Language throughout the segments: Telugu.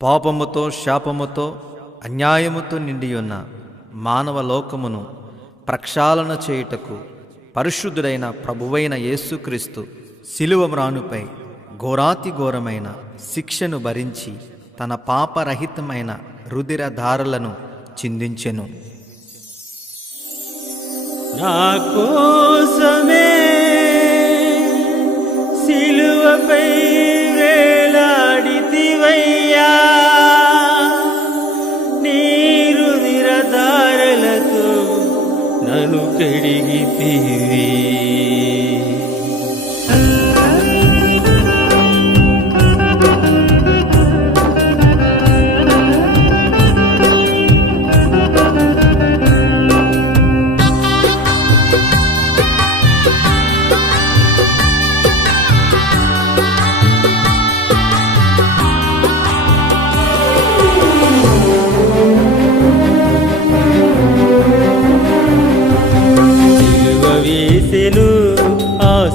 పాపముతో శాపముతో అన్యాయముతో నిండియున్న మానవ లోకమును ప్రక్షాళన చేయుటకు పరిశుద్ధుడైన ప్రభువైన యేసుక్రీస్తు శిలువ మ్రానుపై ఘోరాతి ఘోరమైన శిక్షను భరించి తన పాపరహితమైన రుధిర ధారలను చిందించెను. నా కోసమే సిలువపై వేలాడితివయ్యా, నీ రుధిర ధారలతో నన్ను కడిగితివి.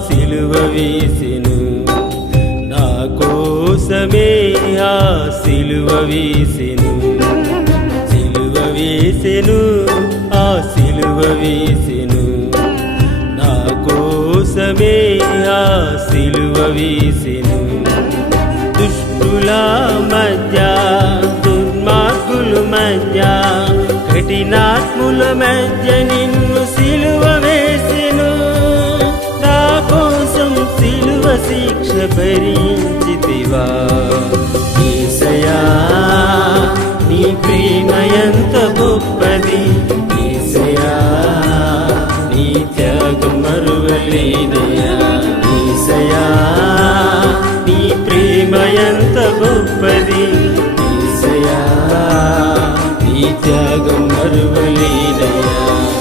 సిలువ వేసెను నా కోసమే, ఆ సిలువ వేసెను. సిలువ వేసెను, ఆ సిలువ వేసెను నా కోసమే, ఆ సిలువ వేసెను. దుష్టుల మధ్య దుర్మార్గుల మధ్య కఠినాత్ముల మధ్య నిన్ను సిలువ వేసెను. నా కోసం సిలువ శిక్ష భరించితివా యేసయ్యా, నీ ప్రేమ ఎంత గొప్పది యేసయ్యా, నీ త్యాగం మరువలేనయ్యా యేసయ్యా, నీ ప్రేమ ఎంత గొప్పది యేసయ్యా, నీ త్యాగం మరువలేనయ్యా.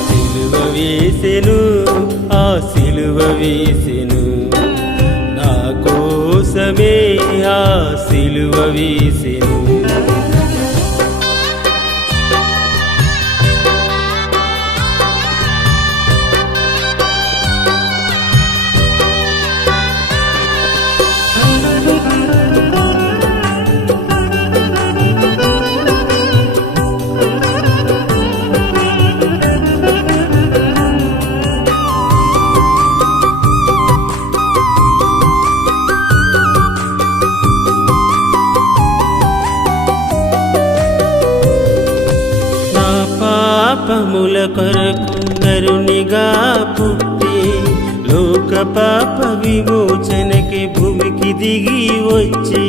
సిలువ వేసెను, ఆ సిలువ వేసెను నా కోసమే, ఆ సిలువ వేసెను. పాపముల కొరకు నరునిగా పుట్టి లోక పాప విమోచనకి భూమికి దిగి వచ్చి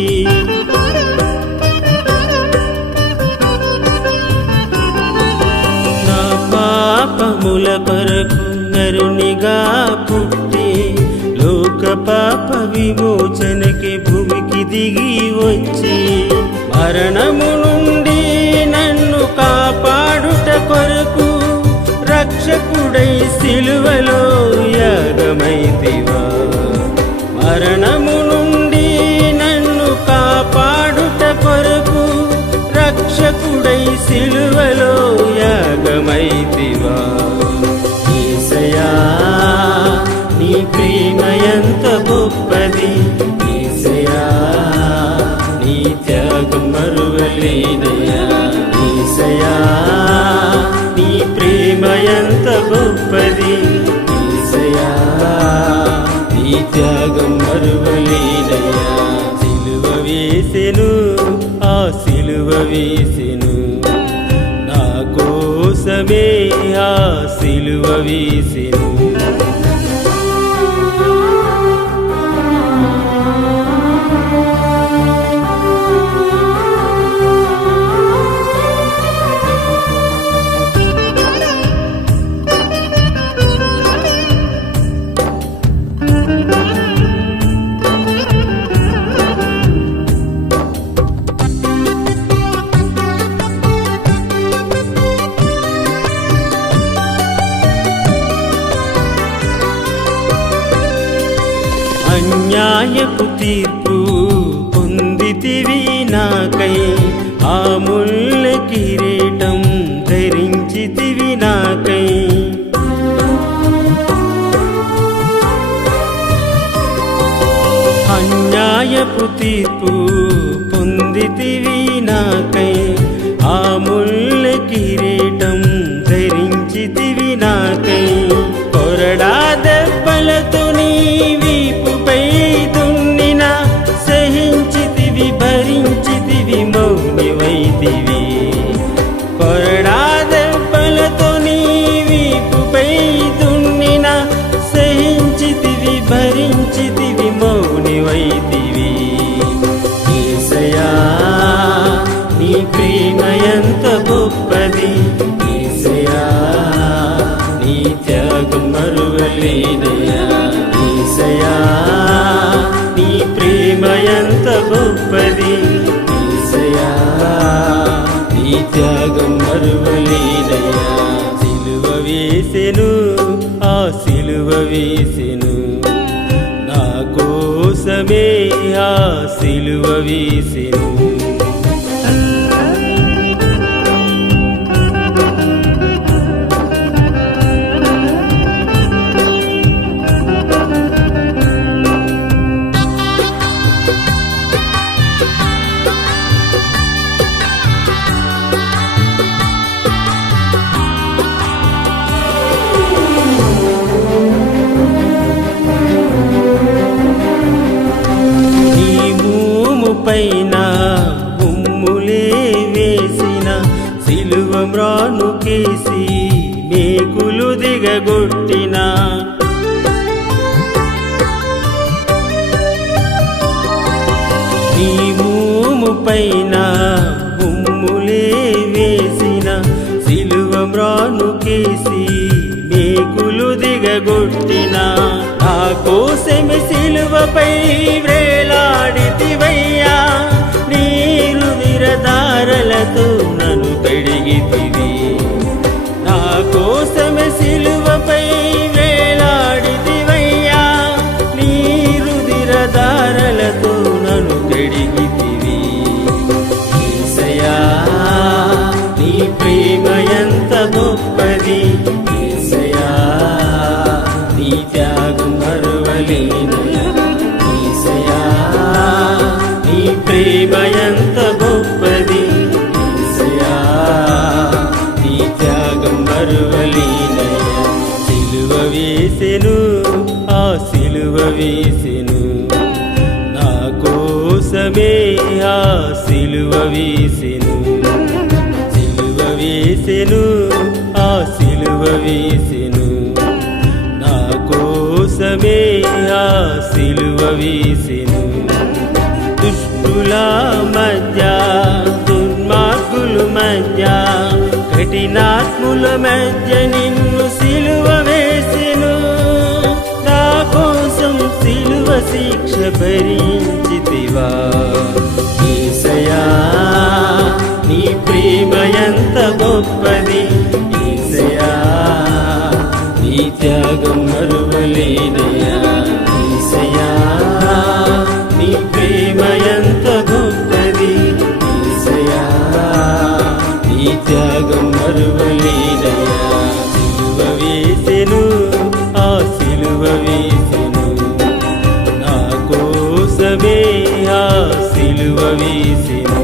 నా పాపముల కొరకు నరునిగా పుట్టి లోక పాప విమోచనకి భూమికి దిగి వచ్చి మరణము నుండి నన్ను కాపాడుట కొరకు రక్షకుడై సిలువలో యాగమైతివా. మరణము నుండి నన్ను కాపాడుట కొరకు రక్షకుడై సిలువలో యాగమైతివా. యేసయ్యా, నీ ప్రేమ ఎంత గొప్పది యేసయ్యా, నీ త్యాగం మరువలేనయ్యా యేసయ్యా, నీ ప్రేమ ఎంత గొప్పది యేసయ్యా, నీ త్యాగం మరువలేనయ్యా. సిలువ వేసెను, ఆ సిలువ వేసెను నా కోసమే, ఆ సిలువ వేసెను. అన్యాయపు తీర్పు పొందితివి నాకై, ఆ ముళ్ళ కిరీటం ధరించితివి నాకై. అన్యాయపు తీర్పు పొందితివి ప్రేమ ఎంత గొప్పది యేసయ్యా, నీ త్యాగం మరువలేనయ్యా యేసయ్యా, నీ ప్రేమ ఎంత గొప్పది యేసయ్యా, నీ త్యాగం మరువలేనయ్యా. సిలువ వేసెను, ఆ సిలువ వేసెను, నా కోసమే ఆ సిలువ వేసెను. పైన ఉమ్ములే వేసిన సిలువ మ్రానుకేసి మేకులు దిగగొట్టిన, నీ మోము పైన ఉమ్ములే వేసిన సిలువ మ్రానుకేసి మేకులు దిగగొట్టిన, నా కోసమే సిలువపై వేలాడితివయ్యా, నీరు నిరదారలతో నన్ను కడిగితివి. నా కోసమే సిలువపై వేలాడితివయ్యా, నీరు నిరదారలతో నన్ను కడిగితివి. యేసయ్యా, నీ ప్రేమ ఎంత గొప్పది యేసయ్యా, నీ త్యాగం మరువలేనయ్యా యేసయ్యా, నీ ప్రేమ ఎంత గొప్పది యేసయ్యా, నీ త్యాగం మరువలేనయ్యా. సిలువ వేసెను, ఆ సిలువ వేసెను, నా కోసమే ఆ సిలువ వేసెను. సిలువ వేసెను, ఆ సిలువ వేసెను, నా కోసమే ఆ సిలువ వేసెను. దుష్టుల మధ్య, దుర్మార్గుల మధ్య, కఠినాత్ముల మధ్య నిన్ను సిలువ వేసెను. నా కోసం సిలువ శిక్ష భరించితివా యేసయ్యా, నీ ప్రేమ ఎంత గొప్పది యేసయ్యా, నీ త్యాగం మరువలేనయ్యా యేసయ్యా, నీ ప్రేమ ఎంత గొప్పది యేసయ్యా, నీ త్యాగం మరువలేనయ్యా. సిలువ వేసెను, ఆ సిలువ వేసెను, నా కోసమే ఆ సిలువ వేసెను.